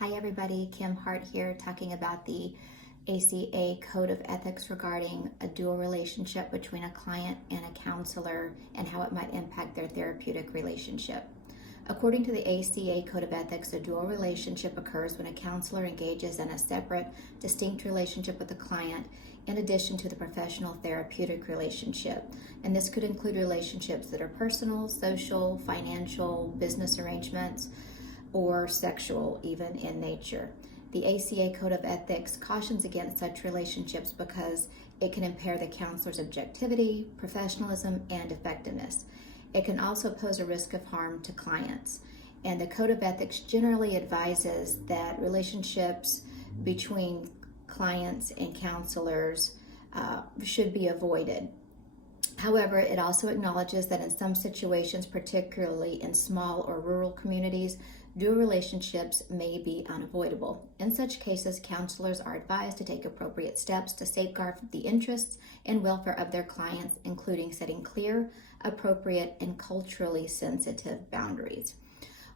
Hi everybody, Kim Hart here talking about the ACA Code of Ethics regarding a dual relationship between a client and a counselor and how it might impact their therapeutic relationship. According to the ACA Code of Ethics, a dual relationship occurs when a counselor engages in a separate, distinct relationship with a client in addition to the professional therapeutic relationship. And this could include relationships that are personal, social, financial, business arrangements, or sexual even in nature. The ACA Code of Ethics cautions against such relationships because it can impair the counselor's objectivity, professionalism, and effectiveness. It can also pose a risk of harm to clients. And the Code of Ethics generally advises that relationships between clients and counselors should be avoided. However, it also acknowledges that in some situations, particularly in small or rural communities, dual relationships may be unavoidable. In such cases, counselors are advised to take appropriate steps to safeguard the interests and welfare of their clients, including setting clear, appropriate, and culturally sensitive boundaries.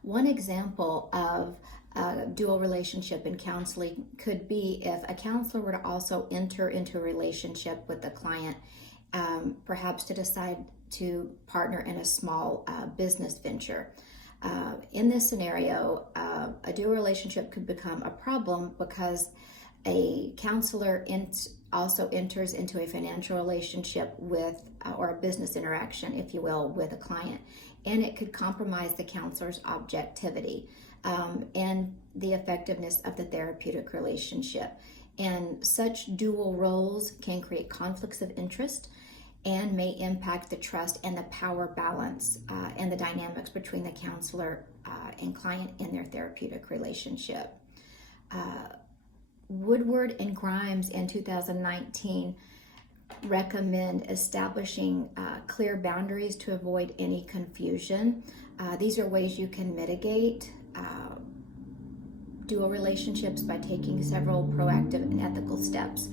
One example of a dual relationship in counseling could be if a counselor were to also enter into a relationship with the client, perhaps to decide to partner in a small business venture. In this scenario, a dual relationship could become a problem because a counselor also enters into a financial relationship with, or a business interaction, if you will, with a client. And it could compromise the counselor's objectivity and the effectiveness of the therapeutic relationship. And such dual roles can create conflicts of interest and may impact the trust and the power balance and the dynamics between the counselor and client in their therapeutic relationship. Woodward and Grimes in 2019 recommend establishing clear boundaries to avoid any confusion. These are ways you can mitigate dual relationships by taking several proactive and ethical steps.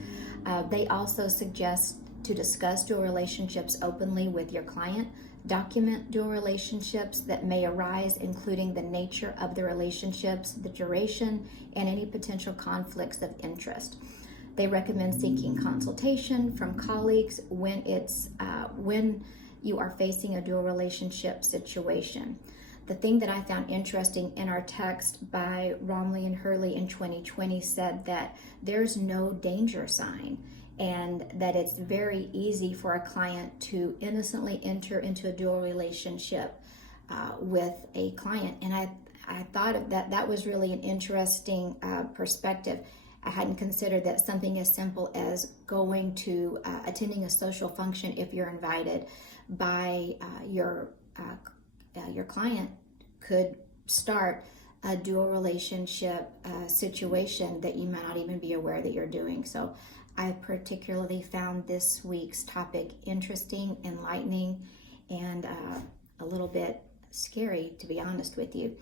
They also suggest to discuss dual relationships openly with your client, document dual relationships that may arise, including the nature of the relationships, the duration, and any potential conflicts of interest. They recommend seeking consultation from colleagues when you are facing a dual relationship situation. The thing that I found interesting in our text by Romley and Hurley in 2020 said that there's no danger sign, and that it's very easy for a client to innocently enter into a dual relationship with a client. And I thought that was really an interesting perspective. I hadn't considered that something as simple as going to attending a social function, if you're invited by your client, could start a dual relationship situation that you might not even be aware that you're doing. So I particularly found this week's topic interesting, enlightening, and a little bit scary, to be honest with you.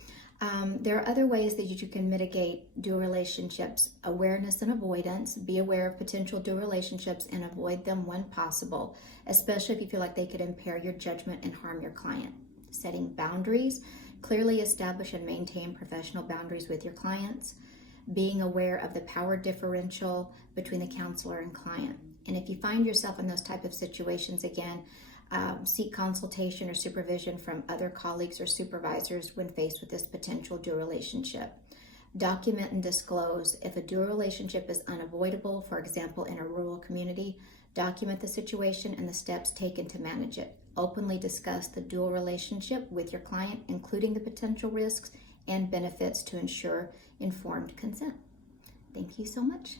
There are other ways that you can mitigate dual relationships: awareness and avoidance. Be aware of potential dual relationships and avoid them when possible, especially if you feel like they could impair your judgment and harm your client. Setting boundaries. Clearly establish and maintain professional boundaries with your clients. Being aware of the power differential between the counselor and client. And if you find yourself in those type of situations, again, seek consultation or supervision from other colleagues or supervisors when faced with this potential dual relationship. Document and disclose. If a dual relationship is unavoidable, for example, in a rural community, document the situation and the steps taken to manage it. Openly discuss the dual relationship with your client, including the potential risks and benefits, to ensure informed consent. Thank you so much.